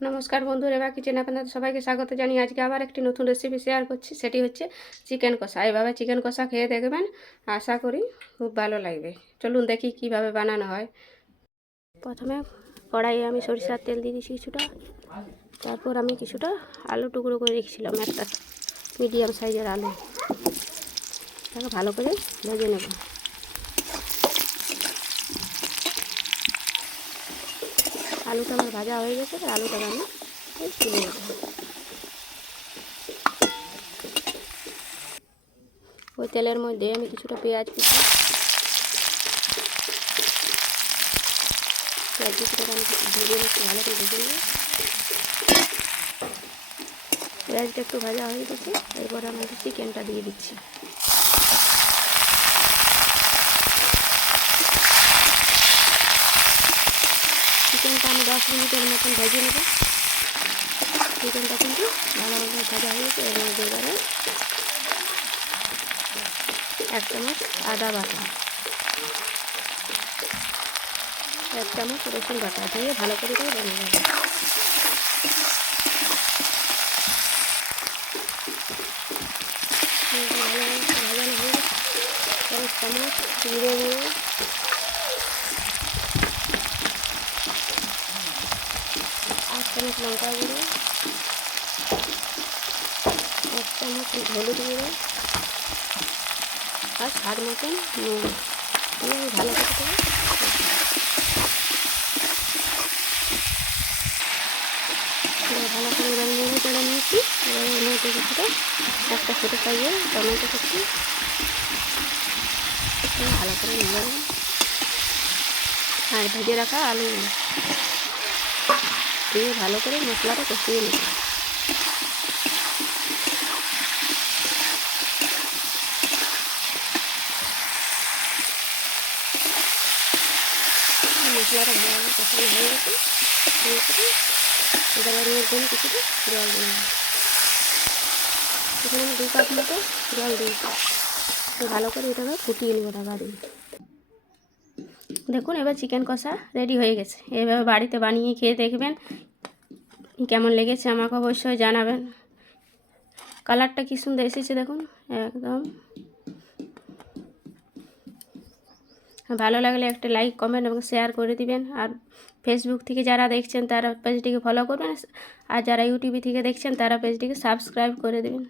নমস্কার বন্ধুরা, রেবা কিচেনে আপনাদের সবাইকে স্বাগত জানিয়ে আজকে আবার একটি নতুন রেসিপি শেয়ার করছি। সেটি হচ্ছে চিকেন কষা। এভাবে চিকেন কষা খেয়ে দেখবেন, আশা করি খুব ভালো লাগবে। চলুন দেখি কিভাবে বানানো হয়। প্রথমে কড়াইয়ে আমি সরিষার তেল দিয়ে দিয়েছি কিছুটা। তারপর আমি কিছুটা আলু টুকরো করে রেখেছিলাম, একটা মিডিয়াম সাইজের আলু। তাকে ভালো করে ভেজে নেব। আলুটা আমার ভাজা হয়ে গেছে, আলুটাকে আমি তুলে নেব। ওই তেলের মধ্যে আমি কিছুটা পেঁয়াজ কুচি, আমি ভেজে নিচ্ছি, ভালো করে ভেজে নেব। পেঁয়াজটা একটু ভাজা হয়ে গেছে, এরপর আমি চিকেনটা দিয়ে দিচ্ছি। চিকেনটা আমি 10 মিনিটের মতন ভেজে নেব। চিকেনটা কিন্তু ভালোভাবে ভাজা হয়ে গেছে। এর মধ্যে এবারে 1 চামচ আদা বাটা, 1 চামচ রসুন বাটা দিয়ে ভালো করে ভেজে নেব। ভাজানো হয়ে গেছে। 1 চামচ জিরে গুঁড়ো, 8 চামচ লঙ্কা গুঁড়ো, 1 চামচ হলুদ গুঁড়ো আর স্বাদ মতন নুন দিয়ে আমি ভালো করে দেবো। ভালো করে এবার নেড়ে চেড়ে নিয়েছি। এবার এর মধ্যে কিছুটা একটা ছোটো সাইজের টমেটো কুচি ভালো করে নেড়ে নেব। আর ভেজে রাখা আলু দিয়ে ভালো করে মশলাটা কষিয়ে নেব। মশলাটা ভালোভাবে কষানো হয়ে গেছে। এবার আমি এর জন্য কিছুটা জল দিয়ে নেব। এখানে আমি 2 কাপ মতো জল দিয়েছি। ভালো করে এটাকে ফুটিয়ে নেব ঢাকা দিয়ে। দেখুন, এবার চিকেন কষা রেডি হয়ে গেছে। এভাবে বাড়িতে বানিয়ে খেয়ে দেখবেন, কেমন লেগেছে আমাকে অবশ্যই জানাবেন। কালারটা কি সুন্দর এসেছে দেখুন, একদম। ভালো লাগলে একটা লাইক, কমেন্ট এবং শেয়ার করে দিবেন। আর ফেসবুক থেকে যারা দেখছেন তারা পেজটিকে ফলো করবেন, আর যারা ইউটিউবে থেকে দেখছেন তারা পেজটিকে সাবস্ক্রাইব করে দেবেন।